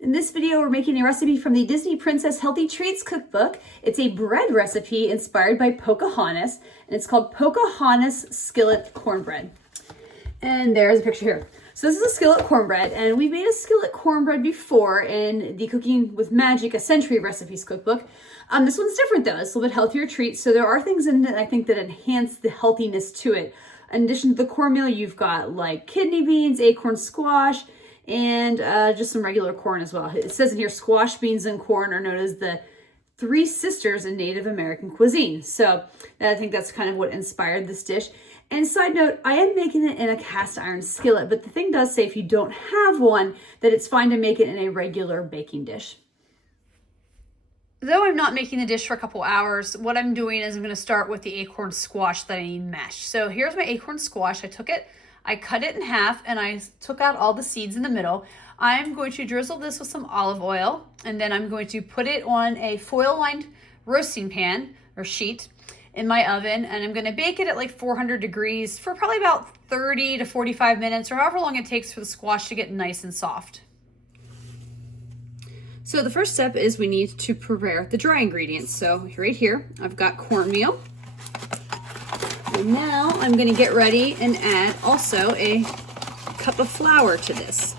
In this video, we're making a recipe from the Disney Princess Healthy Treats Cookbook. It's a bread recipe inspired by Pocahontas, and it's called Pocahontas Skillet Cornbread. And there's a picture here. So this is a skillet cornbread, and we've made a skillet cornbread before in the Cooking with Magic, a Century Recipes cookbook. This one's different though. It's a little bit healthier treat, so there are things in it I think that enhance the healthiness to it. In addition to the cornmeal, you've got like kidney beans, acorn squash, and just some regular corn as well. It says in here, squash, beans, and corn are known as the three sisters in Native American cuisine. So I think that's kind of what inspired this dish. And side note, I am making it in a cast iron skillet, but the thing does say if you don't have one, that it's fine to make it in a regular baking dish. Though I'm not making the dish for a couple hours, what I'm doing is I'm going to start with the acorn squash that I need mashed. So here's my acorn squash. I cut it in half, and I took out all the seeds in the middle. I'm going to drizzle this with some olive oil, and then I'm going to put it on a foil-lined roasting pan or sheet in my oven, and I'm going to bake it at like 400 degrees for probably about 30 to 45 minutes, or however long it takes for the squash to get nice and soft. So the first step is we need to prepare the dry ingredients. So right here, I've got cornmeal. And now I'm going to get ready and add also a cup of flour to this.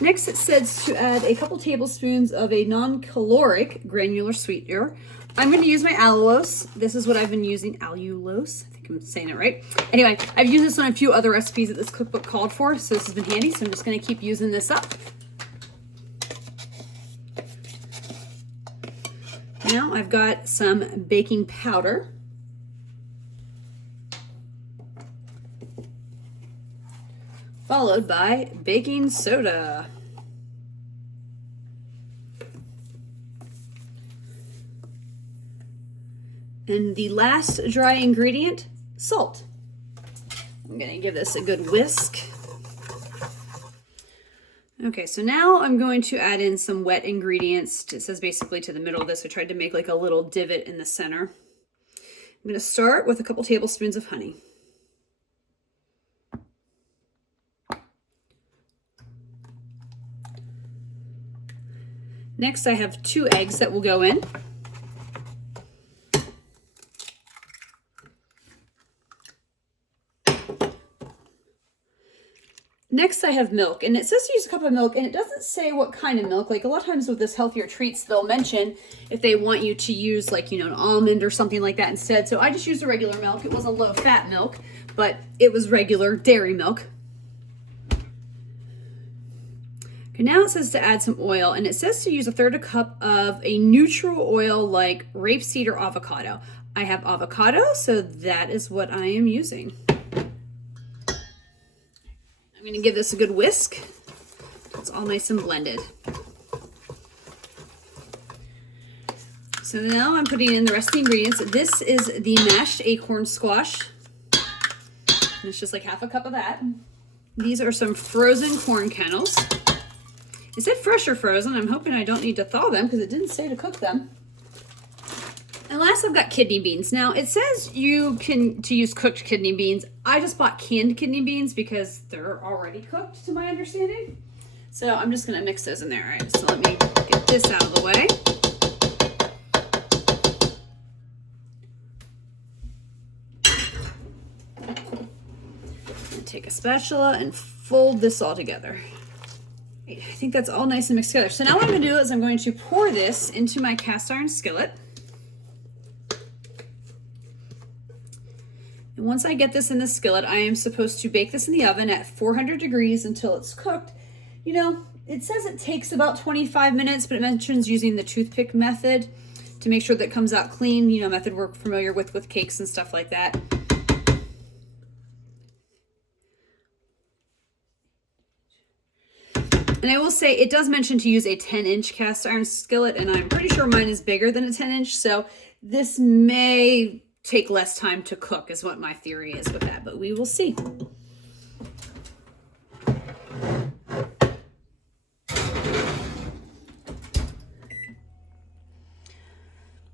Next, it says to add a couple tablespoons of a non-caloric granular sweetener. I'm going to use my allulose. This is what I've been using, allulose. I think I'm saying it right. Anyway, I've used this on a few other recipes that this cookbook called for, so this has been handy. So I'm just going to keep using this up. Now I've got some baking powder. Followed by baking soda. And the last dry ingredient, salt. I'm going to give this a good whisk. Okay, so now I'm going to add in some wet ingredients. It says basically to the middle of this. I tried to make like a little divot in the center. I'm going to start with a couple tablespoons of honey. Next, I have 2 eggs that will go in. Next, I have milk, and it says to use a cup of milk, and it doesn't say what kind of milk. Like a lot of times with this healthier treats, they'll mention if they want you to use like, an almond or something like that instead. So I just used a regular milk. It was a low-fat milk, but it was regular dairy milk. Okay, now it says to add some oil, and it says to use 1/3 cup of a neutral oil like rapeseed or avocado. I have avocado, so that is what I am using. I'm going to give this a good whisk. It's all nice and blended. So now I'm putting in the rest of the ingredients. This is the mashed acorn squash. And it's just like 1/2 cup of that. These are some frozen corn kernels. Is it fresh or frozen? I'm hoping I don't need to thaw them because it didn't say to cook them. And last, I've got kidney beans. Now, it says to use cooked kidney beans. I just bought canned kidney beans because they're already cooked, to my understanding. So I'm just going to mix those in there. All right, so let me get this out of the way. And take a spatula and fold this all together. I think that's all nice and mixed together. So now what I'm going to do is I'm going to pour this into my cast iron skillet. And once I get this in the skillet, I am supposed to bake this in the oven at 400 degrees until it's cooked. It says it takes about 25 minutes, but it mentions using the toothpick method to make sure that it comes out clean. Method we're familiar with cakes and stuff like that. And I will say it does mention to use a 10-inch cast iron skillet, and I'm pretty sure mine is bigger than a 10-inch, so this may take less time to cook is what my theory is with that, but we will see.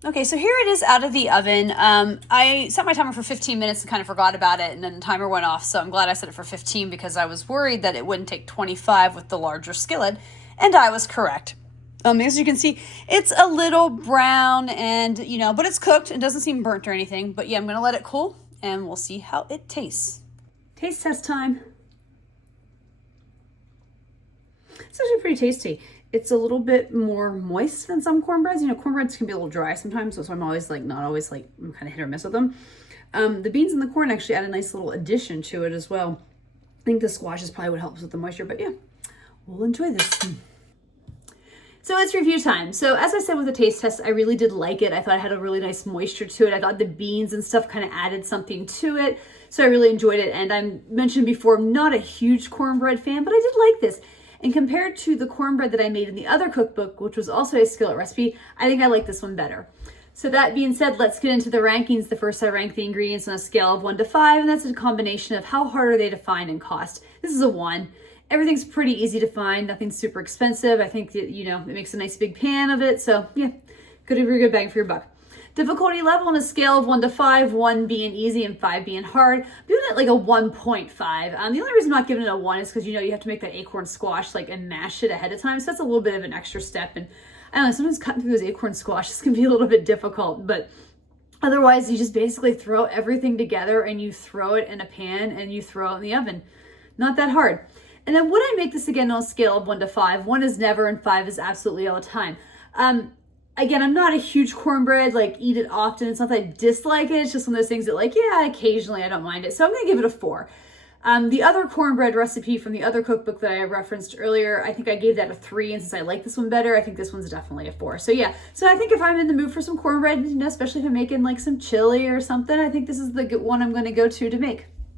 Okay, so here it is out of the oven. I set my timer for 15 minutes and kind of forgot about it, and then the timer went off, so I'm glad I set it for 15 because I was worried that it wouldn't take 25 with the larger skillet, and I was correct. As you can see, it's a little brown and, but it's cooked and doesn't seem burnt or anything. But yeah, I'm going to let it cool and we'll see how it tastes. Taste test time. It's actually pretty tasty. It's a little bit more moist than some cornbreads. Cornbreads can be a little dry sometimes, so I'm always not always I'm kind of hit or miss with them. The beans and the corn actually add a nice little addition to it as well. I think the squash is probably what helps with the moisture, but yeah, we'll enjoy this. So it's review time. So as I said with the taste test, I really did like it. I thought it had a really nice moisture to it. I thought the beans and stuff kind of added something to it. So I really enjoyed it. And I mentioned before, I'm not a huge cornbread fan, but I did like this. And compared to the cornbread that I made in the other cookbook, which was also a skillet recipe, I think I like this one better. So that being said, let's get into the rankings. The first I rank the ingredients on a scale of 1 to 5, and that's a combination of how hard are they to find and cost. This is a 1. Everything's pretty easy to find. Nothing's super expensive. I think that, it makes a nice big pan of it. So yeah, could be a good bang for your buck. Difficulty level on a scale of 1 to 5, 1 being easy and 5 being hard. I'm giving it like a 1.5. The only reason I'm not giving it a 1 is because, you have to make that acorn squash and mash it ahead of time. So that's a little bit of an extra step. And I don't know, sometimes cutting through those acorn squashes can be a little bit difficult, but otherwise you just basically throw everything together and you throw it in a pan and you throw it in the oven. Not that hard. And then would I make this again on a scale of 1 to 5? 1 is never and 5 is absolutely all the time. Again, I'm not a huge cornbread, eat it often. It's not that I dislike it. It's just one of those things that occasionally I don't mind it. So I'm going to give it a 4. The other cornbread recipe from the other cookbook that I referenced earlier, I think I gave that a 3. And since I like this one better, I think this one's definitely a 4. So yeah, so I think if I'm in the mood for some cornbread, especially if I'm making some chili or something, I think this is the good one I'm going to go to make.